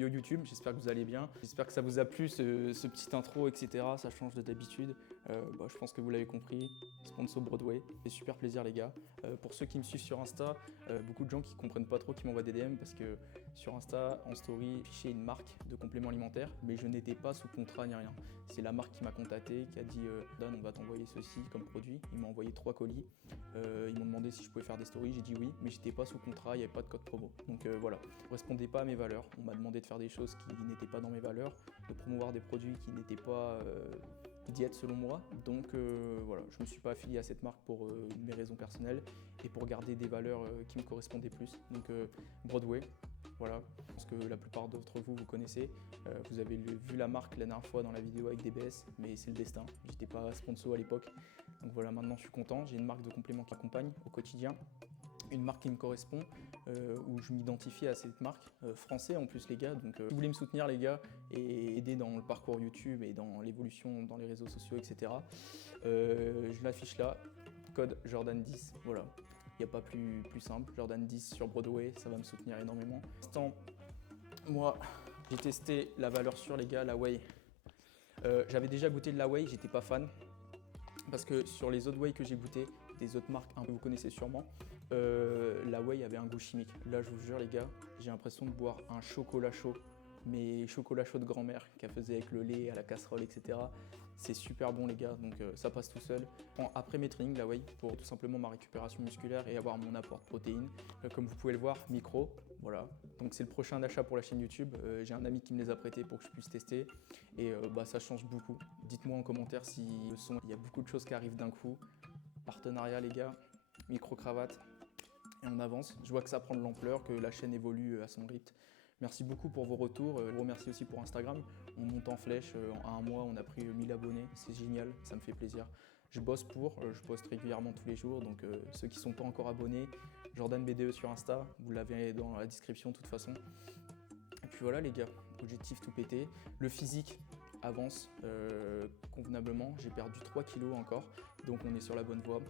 Yo YouTube, j'espère que vous allez bien. J'espère que ça vous a plu ce petit intro, etc. Ça change de d'habitude. Je pense que vous l'avez compris. Sponsor Broadway. C'est super plaisir les gars. Pour ceux qui me suivent sur Insta, beaucoup de gens qui comprennent pas trop qui m'envoient des DM parce que sur Insta, en story, j'affichais une marque de compléments alimentaires, mais je n'étais pas sous contrat ni rien. C'est la marque qui m'a contacté, qui a dit Dan, on va t'envoyer ceci comme produit. Ils m'ont envoyé 3 colis. Ils m'ont demandé si je pouvais faire des stories. J'ai dit oui, mais j'étais pas sous contrat, il n'y avait pas de code promo. Donc voilà, ça ne correspondait pas à mes valeurs. On m'a demandé de faire des choses qui n'étaient pas dans mes valeurs, de promouvoir des produits qui n'étaient pas diète selon moi. Donc voilà, je ne me suis pas affilié à cette marque pour mes raisons personnelles et pour garder des valeurs qui me correspondaient plus. Donc Broadway, voilà, je pense que la plupart d'entre vous connaissez. Vous avez vu la marque la dernière fois dans la vidéo avec DBS, mais c'est le destin. J'étais pas sponsor à l'époque. Donc voilà, maintenant je suis content. J'ai une marque de compléments qui m'accompagne au quotidien. Une marque qui me correspond, où je m'identifie à cette marque, français en plus les gars, donc si vous voulez me soutenir les gars et aider dans le parcours YouTube et dans l'évolution dans les réseaux sociaux, etc. Je l'affiche là, code Jordan10, voilà, il n'y a pas plus simple, Jordan10 sur Broadway, ça va me soutenir énormément. Pour l'instant, moi j'ai testé la valeur sûre les gars, la whey. J'avais déjà goûté de la whey, j'étais pas fan, parce que sur les autres whey que j'ai goûté, des autres marques que vous connaissez sûrement, la whey avait un goût chimique. Là, je vous jure les gars, j'ai l'impression de boire un chocolat chaud, mais chocolat chaud de grand-mère qu'elle faisait avec le lait à la casserole, etc. C'est super bon les gars, donc ça passe tout seul. Après mes trainings, la whey, pour tout simplement ma récupération musculaire et avoir mon apport de protéines. Comme vous pouvez le voir, micro, voilà. Donc c'est le prochain achat pour la chaîne YouTube. J'ai un ami qui me les a prêtés pour que je puisse tester et ça change beaucoup. Dites-moi en commentaire si le son, il y a beaucoup de choses qui arrivent d'un coup. Partenariat les gars, micro-cravate. Et on avance. Je vois que ça prend de l'ampleur, que la chaîne évolue à son rythme. Merci beaucoup pour vos retours. Je vous remercie aussi pour Instagram. On monte en flèche. En un mois, on a pris 1000 abonnés. C'est génial, ça me fait plaisir. Je bosse je poste régulièrement tous les jours. Donc ceux qui ne sont pas encore abonnés, Jordan BDE sur Insta, vous l'avez dans la description de toute façon. Et puis voilà les gars, objectif tout péter. Le physique avance convenablement. J'ai perdu 3 kilos encore, donc on est sur la bonne voie.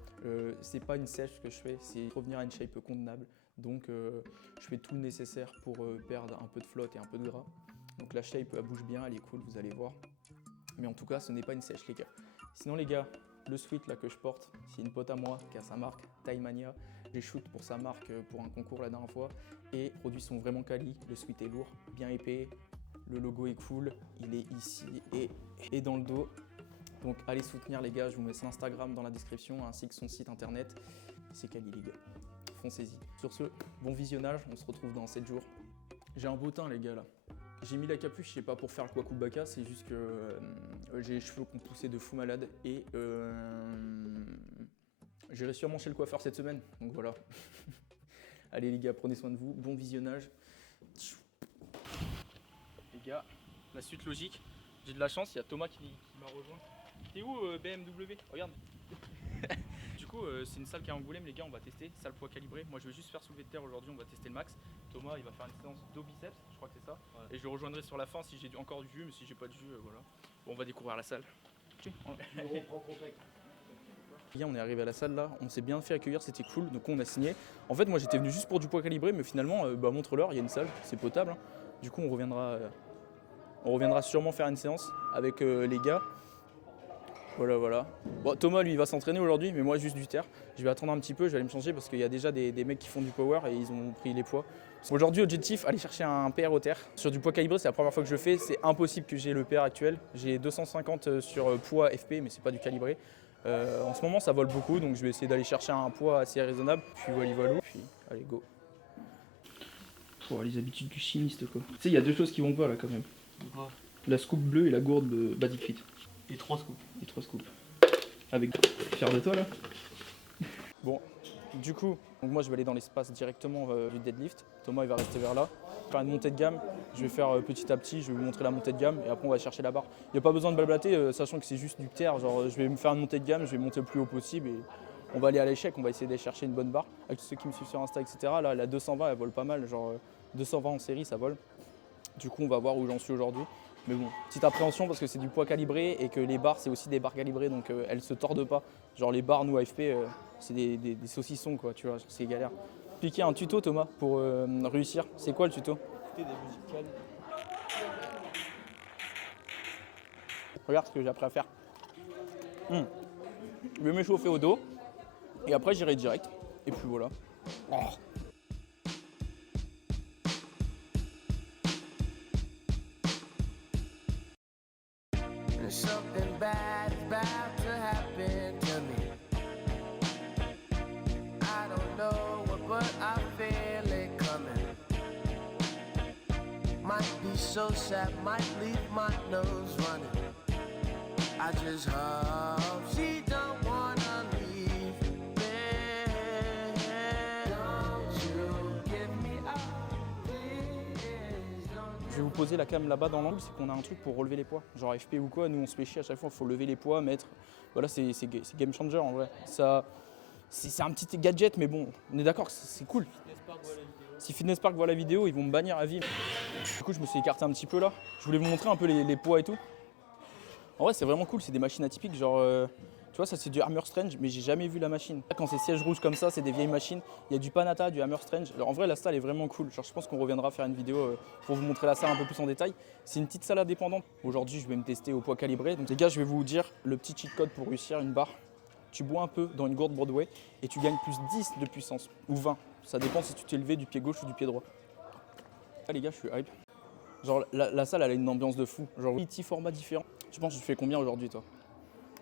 C'est pas une sèche que je fais, c'est revenir à une shape convenable. Donc je fais tout le nécessaire pour perdre un peu de flotte et un peu de gras. Donc la shape elle bouge bien, elle est cool, vous allez voir. Mais en tout cas, ce n'est pas une sèche les gars. Sinon les gars, le sweat là que je porte, c'est une pote à moi qui a sa marque Timemania. J'ai shoot pour sa marque pour un concours la dernière fois et les produits sont vraiment quali. Le sweat est lourd, bien épais. Le logo est cool, il est ici et dans le dos. Donc allez soutenir les gars, je vous mets son Instagram dans la description ainsi que son site internet. C'est quali les gars, foncez-y. Sur ce, bon visionnage, on se retrouve dans 7 jours. J'ai un beau teint les gars là. J'ai mis la capuche, c'est pas pour faire le Kwakubaka, c'est juste que j'ai les cheveux qui ont poussé de fou malade et j'irai sûrement chez le coiffeur cette semaine, donc voilà. Allez les gars, prenez soin de vous, bon visionnage. Les gars, la suite logique, j'ai de la chance, il y a Thomas qui m'a rejoint. T'es où BMW? Regarde. Du coup, c'est une salle qui est à Angoulême, les gars, on va tester, salle poids calibré. Moi je vais juste faire soulever de terre aujourd'hui, on va tester le max. Thomas il va faire une séance dos biceps, je crois que c'est ça. Ouais. Et je le rejoindrai sur la fin si j'ai encore du jus, mais si j'ai pas de jus, voilà. Bon, on va découvrir la salle. On est arrivé à la salle là, on s'est bien fait accueillir, c'était cool, donc on a signé. En fait moi j'étais venu juste pour du poids calibré, mais finalement montre-leur, il y a une salle, c'est potable. Hein. Du coup on reviendra sûrement faire une séance avec les gars. Voilà. Bon, Thomas lui il va s'entraîner aujourd'hui, mais moi juste du terre. Je vais attendre un petit peu, je vais aller me changer parce qu'il y a déjà des mecs qui font du power et ils ont pris les poids. Aujourd'hui objectif, aller chercher un PR au terre. Sur du poids calibré, c'est la première fois que je le fais, c'est impossible que j'ai le PR actuel. J'ai 250 sur poids FP, mais c'est pas du calibré. En ce moment ça vole beaucoup, donc je vais essayer d'aller chercher un poids assez raisonnable. Puis voilà, puis allez go. Les habitudes du chimiste quoi. Tu sais, il y a deux choses qui vont pas là quand même. Ouais. La scoop bleue et la gourde Basic Fit. Et 3 scoops. Et 3 scoops. Avec fier de toi là. Bon, du coup, donc moi je vais aller dans l'espace directement du deadlift. Thomas il va rester vers là. Faire une montée de gamme, je vais faire petit à petit, je vais vous montrer la montée de gamme et après on va chercher la barre. Il n'y a pas besoin de blablater, sachant que c'est juste du terre. Genre je vais me faire une montée de gamme, je vais monter le plus haut possible et on va aller à l'échec, on va essayer d'aller chercher une bonne barre. Avec tous ceux qui me suivent sur Insta, etc. Là, la 220 elle vole pas mal, genre 220 en série ça vole. Du coup on va voir où j'en suis aujourd'hui. Mais bon, petite appréhension parce que c'est du poids calibré et que les barres c'est aussi des barres calibrées donc elles se tordent pas. Genre les barres nous AFP c'est des saucissons quoi, tu vois, c'est galère. Expliquer un tuto Thomas pour réussir, c'est quoi le tuto? Écouter des musiques calmes Regarde ce que j'ai appris à faire. Je vais m'échauffer au dos et après j'irai direct. Et puis voilà. Oh. Something bad is about to happen to me. I don't know what, but I feel it coming. Might be so sad, might leave my nose running. I just hope she don't wanna leave me. Don't you give me up, please. Je vais vous poser la cam là-bas dans l'angle, c'est qu'on a un truc pour relever les poids. Genre FP ou quoi, nous on se fait chier à chaque fois, il faut lever les poids, mettre. Voilà, c'est game changer en vrai. Ça, c'est un petit gadget, mais bon, on est d'accord, c'est cool. Si Fitness Park voit la vidéo, ils vont me bannir à vie. Du coup, je me suis écarté un petit peu là. Je voulais vous montrer un peu les poids et tout. En vrai, c'est vraiment cool, c'est des machines atypiques, genre, tu vois, ça c'est du Hammer Strange, mais j'ai jamais vu la machine. Quand c'est siège rouge comme ça, c'est des vieilles machines. Il y a du Panata, du Hammer Strange. Alors, en vrai, la salle est vraiment cool. Genre, je pense qu'on reviendra faire une vidéo pour vous montrer la salle un peu plus en détail. C'est une petite salle indépendante. Aujourd'hui, je vais me tester au poids calibré. Donc, les gars, je vais vous dire le petit cheat code pour réussir une barre. Tu bois un peu dans une gourde Broadway et tu gagnes plus 10 de puissance, ou 20. Ça dépend si tu t'es levé du pied gauche ou du pied droit. Ah, les gars, je suis hype. Genre, la salle, elle a une ambiance de fou. Genre, petit format différent. Tu penses que je fais combien aujourd'hui, toi?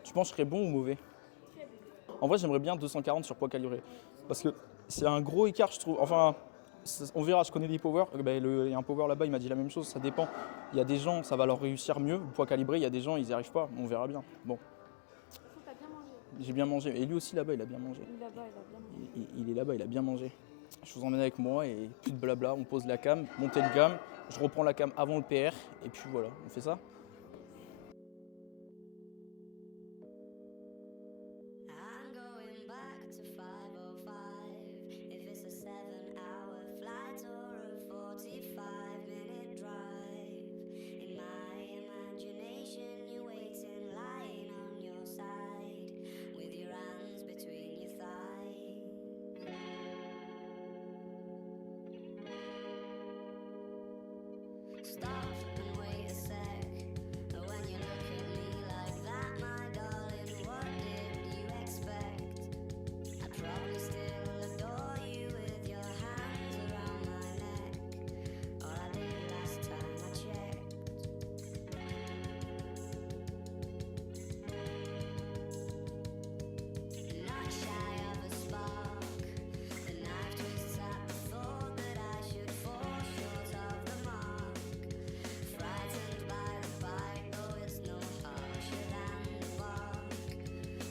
Tu penses que je serais bon ou mauvais? En vrai, j'aimerais bien 240 sur poids calibré. Parce que c'est un gros écart, je trouve. Enfin, on verra, je connais des powers. Il y a un power là-bas, il m'a dit la même chose, ça dépend. Il y a des gens, ça va leur réussir mieux, le poids calibré. Il y a des gens, ils n'y arrivent pas. On verra bien. Bon. T'as bien mangé. J'ai bien mangé. Et lui aussi, là-bas, il a bien mangé. Là-bas, il a bien mangé. Il est là-bas, il a bien mangé. Je vous emmène avec moi et plus de blabla. On pose la cam, montez le gamme. Je reprends la cam avant le PR. Et puis voilà, on fait ça. I'm going back to 5:05. If it's a 7-hour flight or a 45-minute drive, in my imagination you're waiting, lying on your side, with your hands between your thighs. Stop and wait a sec. When you look at me like that, my darling, what did you expect? I'd probably still adore you with your hands around my neck, or I did last time I checked. Not shy of a spark, the knife twists at the thought that I should fall short of the mark. Frightened by the bite, though it's no harsher than the bark.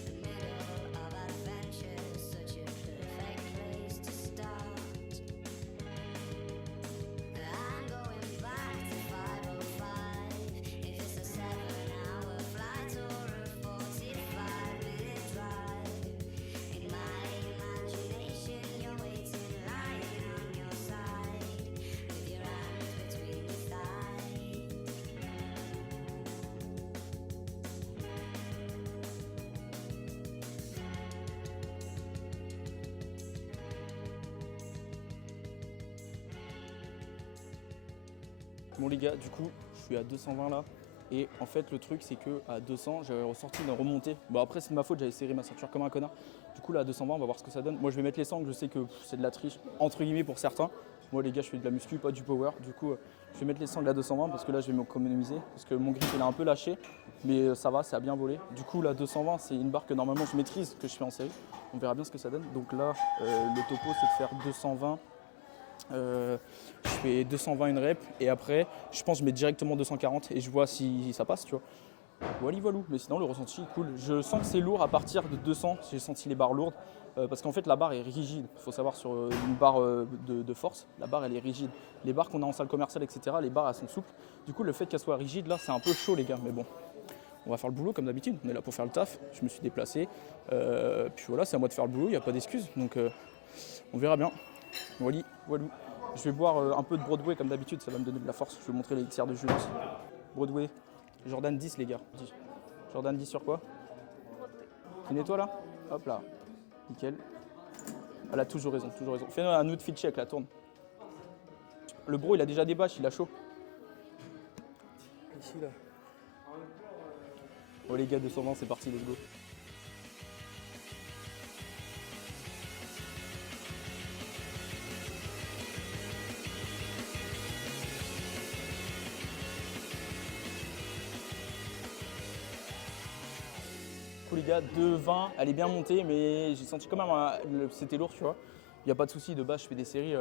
The middle of adventure is such a perfect place to start. I'm going back to 5:05. If it's a 7-hour flight or a 45-minute drive, in my imagination you're waiting, lying on your side, with your hands between your thighs. Bon les gars, du coup, je suis à 220 là. Et en fait, le truc, c'est que à 200, j'avais ressorti une remontée. Bon, après, c'est de ma faute, j'avais serré ma ceinture comme un connard. Du coup, là, à 220, on va voir ce que ça donne. Moi, je vais mettre les sangles, je sais que c'est de la triche, entre guillemets, pour certains. Moi, les gars, je fais de la muscu, pas du power. Du coup, je vais mettre les sangles à 220 parce que là, je vais m'économiser. Parce que mon grip, il a un peu lâché. Mais ça va, ça a bien volé. Du coup, là, 220, c'est une barre que normalement, je maîtrise, que je fais en série. On verra bien ce que ça donne. Donc là, le topo, c'est de faire 220. Je fais 220 une rep et après je pense que je mets directement 240 et je vois si ça passe, tu vois. Voilà, voilà. Mais sinon le ressenti est cool. Je sens que c'est lourd à partir de 200, j'ai senti les barres lourdes parce qu'en fait la barre est rigide. Il faut savoir sur une barre de force, la barre elle est rigide. Les barres qu'on a en salle commerciale etc, les barres elles sont souples. Du coup le fait qu'elle soit rigide là c'est un peu chaud les gars, mais bon. On va faire le boulot comme d'habitude, on est là pour faire le taf. Je me suis déplacé, puis voilà, c'est à moi de faire le boulot, il n'y a pas d'excuses. Donc on verra bien. Voilà, voilà. Je vais boire un peu de Broadway comme d'habitude, ça va me donner de la force. Je vais vous montrer les tiers de jus aussi. Broadway, Jordan 10 les gars. Jordan 10 sur quoi? Tu nettoies là? Hop là, nickel. Elle a toujours raison, toujours raison. Fais-nous un outfit check là, tourne. Le bro il a déjà des bâches, il a chaud. Ici là. Bon les gars, 220, c'est parti, let's go. Du coup les gars, 2,20, elle est bien montée, mais j'ai senti quand même, c'était lourd, tu vois. Il n'y a pas de souci, de base je fais des séries,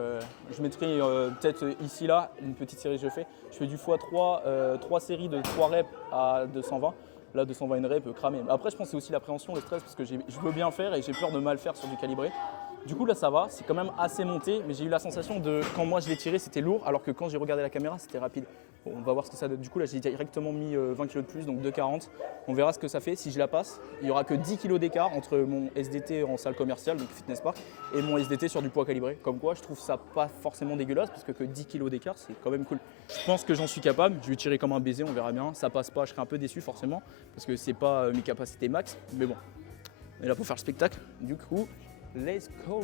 je mettrai peut-être ici là, une petite série que je fais. Je fais du x3, 3 séries de 3 reps à 220. Là 220 une rep, cramé. Après je pense que c'est aussi l'appréhension, le stress, parce que je veux bien faire et j'ai peur de mal faire sur du calibré. Du coup là ça va, c'est quand même assez monté, mais j'ai eu la sensation de quand moi je l'ai tiré c'était lourd, alors que quand j'ai regardé la caméra c'était rapide. Bon, on va voir ce que ça donne. Du coup là j'ai directement mis 20 kg de plus, donc 2,40. On verra ce que ça fait. Si je la passe, il n'y aura que 10 kg d'écart entre mon SDT en salle commerciale, donc fitness park, et mon SDT sur du poids calibré. Comme quoi je trouve ça pas forcément dégueulasse, parce que 10 kg d'écart c'est quand même cool. Je pense que j'en suis capable, je vais tirer comme un baiser, on verra bien. Ça passe pas, je serai un peu déçu forcément, parce que c'est pas mes capacités max, mais bon. On est là pour faire le spectacle, du coup, let's go!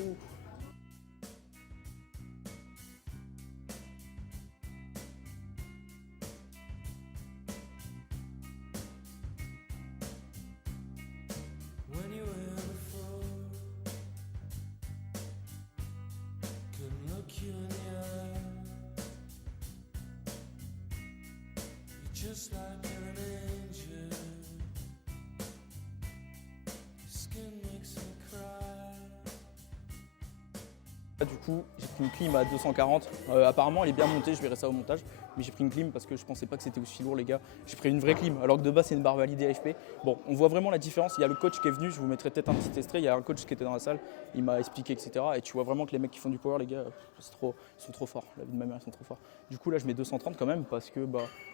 When you were before, couldn't look you in the eye. You're just like you're an angel. Your skin makes me cry. Du coup, j'ai pris une clim à 240. Apparemment, elle est bien montée, je verrai ça au montage. Mais j'ai pris une clim parce que je pensais pas que c'était aussi lourd, les gars. J'ai pris une vraie clim, alors que de base, c'est une barre validée AFP. Bon, on voit vraiment la différence. Il y a le coach qui est venu, je vous mettrai peut-être un petit extrait. Il y a un coach qui était dans la salle, il m'a expliqué, etc. Et tu vois vraiment que les mecs qui font du power, les gars, ils sont trop forts. La vie de ma mère, ils sont trop forts. Du coup, là, je mets 230 quand même parce que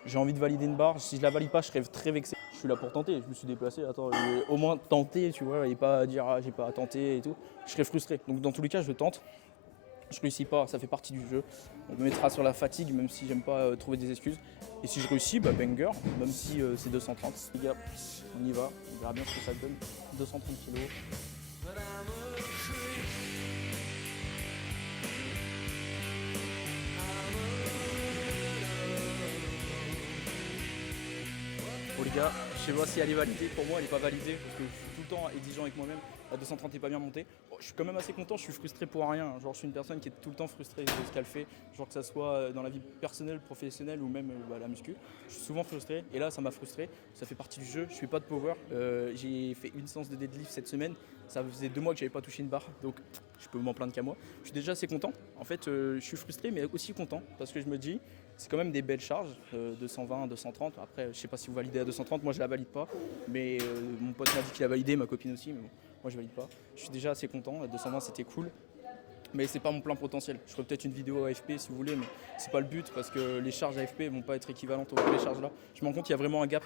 j'ai envie de valider une barre. Si je la valide pas, je serais très vexé. Je suis là pour tenter. Je me suis déplacé. Attends, au moins tenter, tu vois, et pas dire j'ai pas tenté et tout. Je serais frustré. Donc, dans tous les cas, je tente. Je réussis pas, ça fait partie du jeu. On me mettra sur la fatigue, même si j'aime pas trouver des excuses. Et si je réussis, banger, même si c'est 230. Les gars, on y va, on verra bien ce que ça donne. 230 kg. But I'm a creep. Bon les gars, je sais pas si elle est validée. Pour moi, elle n'est pas validée parce que je suis tout le temps exigeant avec moi-même. La 230 n'est pas bien montée. Bon, je suis quand même assez content, je suis frustré pour rien. Genre, je suis une personne qui est tout le temps frustrée de ce qu'elle fait. Genre que ça soit dans la vie personnelle, professionnelle ou même la muscu. Je suis souvent frustré et là, ça m'a frustré. Ça fait partie du jeu. Je fais pas de power. J'ai fait une séance de deadlift cette semaine. Ça faisait 2 mois que j'avais pas touché une barre, donc je peux m'en plaindre qu'à moi. Je suis déjà assez content. En fait, je suis frustré, mais aussi content parce que je me dis, c'est quand même des belles charges, 220, 230. Après, je sais pas si vous validez à 230, moi je la valide pas. Mais mon pote m'a dit qu'il a validé, ma copine aussi, mais bon, moi je valide pas. Je suis déjà assez content, à 220 c'était cool. Mais c'est pas mon plein potentiel. Je ferai peut-être une vidéo AFP si vous voulez, mais c'est pas le but parce que les charges AFP vont pas être équivalentes aux vraies charges là. Je me rends compte qu'il y a vraiment un gap.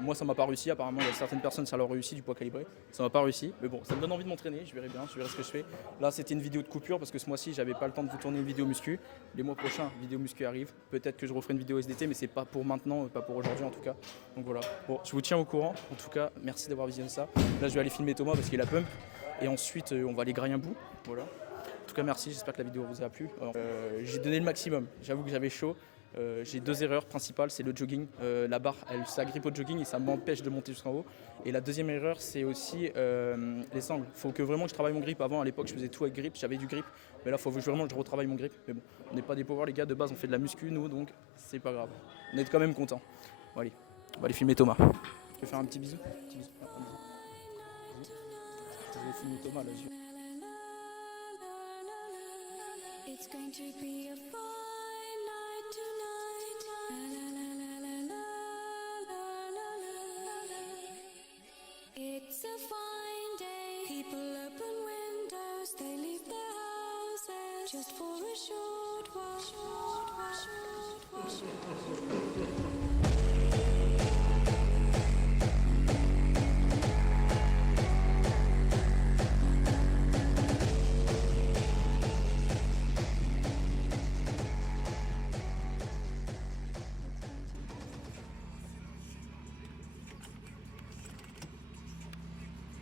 Moi ça m'a pas réussi, apparemment il y a certaines personnes ça leur réussi du poids calibré, ça m'a pas réussi, mais bon ça me donne envie de m'entraîner, je verrai bien, je verrai ce que je fais. Là c'était une vidéo de coupure parce que ce mois-ci j'avais pas le temps de vous tourner une vidéo muscu, les mois prochains vidéo muscu arrive, peut-être que je referai une vidéo SDT mais c'est pas pour maintenant, pas pour aujourd'hui en tout cas, donc voilà. Bon je vous tiens au courant, en tout cas merci d'avoir visionné ça, là je vais aller filmer Thomas parce qu'il a pump et ensuite on va aller grailler un bout, voilà. En tout cas merci, j'espère que la vidéo vous a plu, j'ai donné le maximum, j'avoue que j'avais chaud. J'ai 2 erreurs principales, c'est le jogging. La barre, ça grippe au jogging et ça m'empêche de monter jusqu'en haut. Et la deuxième erreur, c'est aussi les sangles. Il faut que vraiment que je travaille mon grip. Avant, à l'époque, je faisais tout avec grip, j'avais du grip. Mais là, il faut vraiment que je retravaille mon grip. Mais bon, on n'est pas des power les gars, de base, on fait de la muscu, nous, donc c'est pas grave. On est quand même contents. Bon, allez, on va aller filmer Thomas. Je vais faire un petit bisou. Je vais filmer Thomas là. It's going to be a fine night tonight. La la la la la la la la la. It's a fine day. People open windows, they leave their houses just for a short while. Short while. Short while. Short while.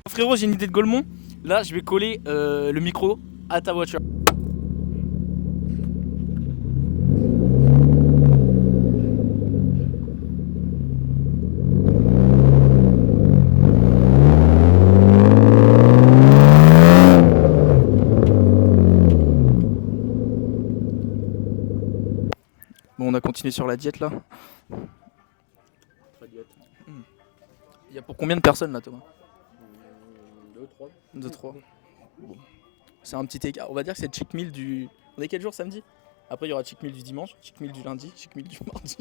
Frérot, j'ai une idée de Golemont. Là, je vais coller le micro à ta voiture. on a continué sur la diète là. Pas diète. Il y a pour combien de personnes là, Thomas? 2, 3. 2, 3. Bon. C'est un petit écart. On va dire que c'est le check meal du. On est quel jour, samedi? Après, il y aura check meal du dimanche, check meal du lundi, check meal du mardi.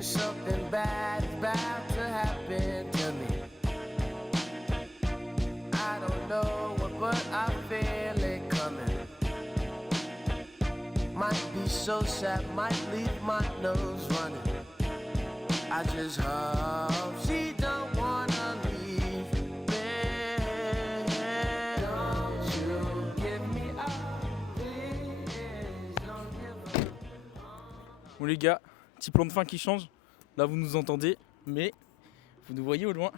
Something bad is about to happen to me. I don't know what, but I feel it coming. Might be so sad, might leave my nose running. I just hope she don't wanna leave me. Don't you give me up, please don't give up. Bon, les gars, petit plan de fin qui change. Là, vous nous entendez, mais vous nous voyez au loin.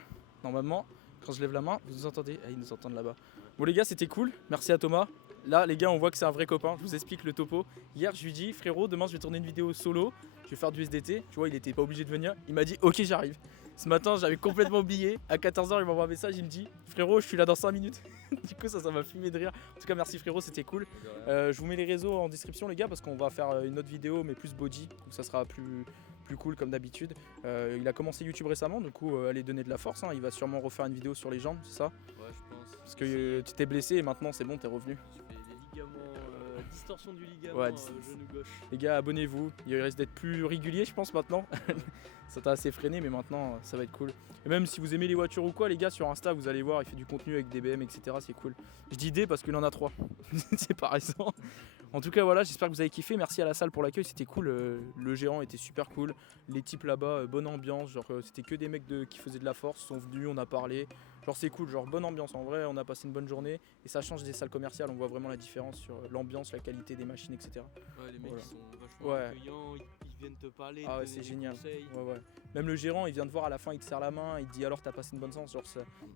Normalement, quand je lève la main, vous nous entendez. Ah, ils nous entendent là-bas. Bon, les gars, c'était cool. Merci à Thomas. Là, les gars, on voit que c'est un vrai copain. Je vous explique le topo. Hier, je lui dis, frérot, demain, je vais tourner une vidéo solo. Je vais faire du SDT. Tu vois, il était pas obligé de venir. Il m'a dit, ok, j'arrive. Ce matin, j'avais complètement oublié. À 14h, il m'envoie un message. Il me dit, frérot, je suis là dans 5 minutes. Du coup, ça m'a fumé de rire. En tout cas, merci, frérot, c'était cool. Je vous mets les réseaux en description, les gars, parce qu'on va faire une autre vidéo, mais plus body. Donc, ça sera plus cool comme d'habitude. Il a commencé YouTube récemment, du coup, allez donner de la force. Hein. Il va sûrement refaire une vidéo sur les jambes, c'est ça? Ouais, je pense. Parce que tu t'es blessé et maintenant, c'est bon, t'es revenu. Les ligaments, distorsion du ligament, Ouais, genou gauche. Les gars, abonnez-vous. Il risque d'être plus régulier, je pense, maintenant. Ça t'a assez freiné, mais maintenant, ça va être cool. Et même si vous aimez les voitures ou quoi, les gars, sur Insta, vous allez voir, il fait du contenu avec des BM, etc. C'est cool. Je dis des parce qu'il en a 3. C'est pas récent. En tout cas, voilà, j'espère que vous avez kiffé. Merci à la salle pour l'accueil, c'était cool. Le gérant était super cool. Les types là-bas, bonne ambiance. Genre, c'était que des mecs qui faisaient de la force, sont venus, on a parlé. Genre, c'est cool, genre, bonne ambiance. En vrai, on a passé une bonne journée et ça change des salles commerciales. On voit vraiment la différence sur l'ambiance, la qualité des machines, etc. Ouais, les mecs Voilà. ils sont vachement Ouais. accueillants, ils viennent te parler, Ah te ouais, donner c'est des génial. conseils. Ouais, ouais. Même le gérant, il vient te voir à la fin, il te serre la main, il te dit alors t'as passé une bonne séance. Genre,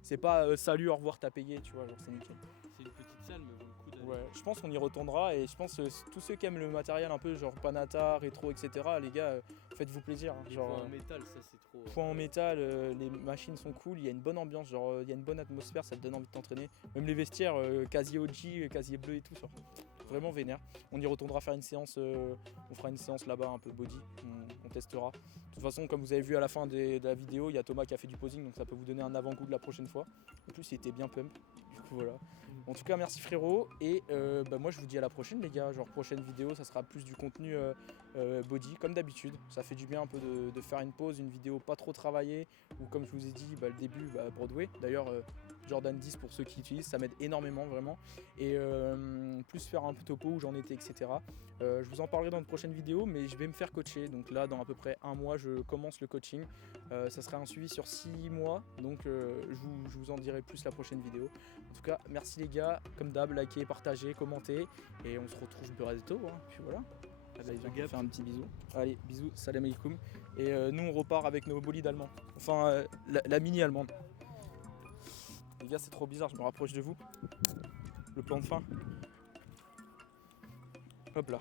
c'est pas salut, au revoir, t'as payé, tu vois, genre c'est nickel. C'est une petite salle, mais vaut le coup d'aller. Ouais, je pense qu'on y retournera et je pense tous ceux qui aiment le matériel un peu genre Panata, rétro, etc. Les gars, faites-vous plaisir. Hein, Les genre, points en métal, ça c'est trop. point en métal, les machines sont cool, il y a une bonne ambiance, genre il y a une bonne atmosphère, ça te donne envie de t'entraîner. Même les vestiaires, casier OG, casier bleu et tout, genre, vraiment vénère. On y retournera faire une séance, on fera une séance là-bas un peu body, on testera. De toute façon, comme vous avez vu à la fin de la vidéo, il y a Thomas qui a fait du posing, donc ça peut vous donner un avant-goût de la prochaine fois. En plus, il était bien pump, du coup voilà. En tout cas, merci frérot, et moi je vous dis à la prochaine les gars, genre prochaine vidéo, ça sera plus du contenu body, comme d'habitude. Ça fait du bien un peu de faire une pause, une vidéo pas trop travaillée, ou comme je vous ai dit, le début, Broadway. D'ailleurs, Jordan 10 pour ceux qui utilisent, ça m'aide énormément vraiment. Et plus faire un peu topo où j'en étais, etc. Je vous en parlerai dans une prochaine vidéo, mais je vais me faire coacher. Donc là, dans à peu près 1 mois, je commence le coaching. Ça sera un suivi sur 6 mois, donc je vous en dirai plus la prochaine vidéo. En tout cas, merci les gars, comme d'hab, likez, partagez, commentez, et on se retrouve bientôt, hein. Puis voilà. Ah bah, il vient faire un petit bisou. Allez, bisous, salam alaikum. Et nous, on repart avec nos bolides allemands. Enfin, la mini allemande. Les gars, c'est trop bizarre, je me rapproche de vous. Le plan de fin. Hop là.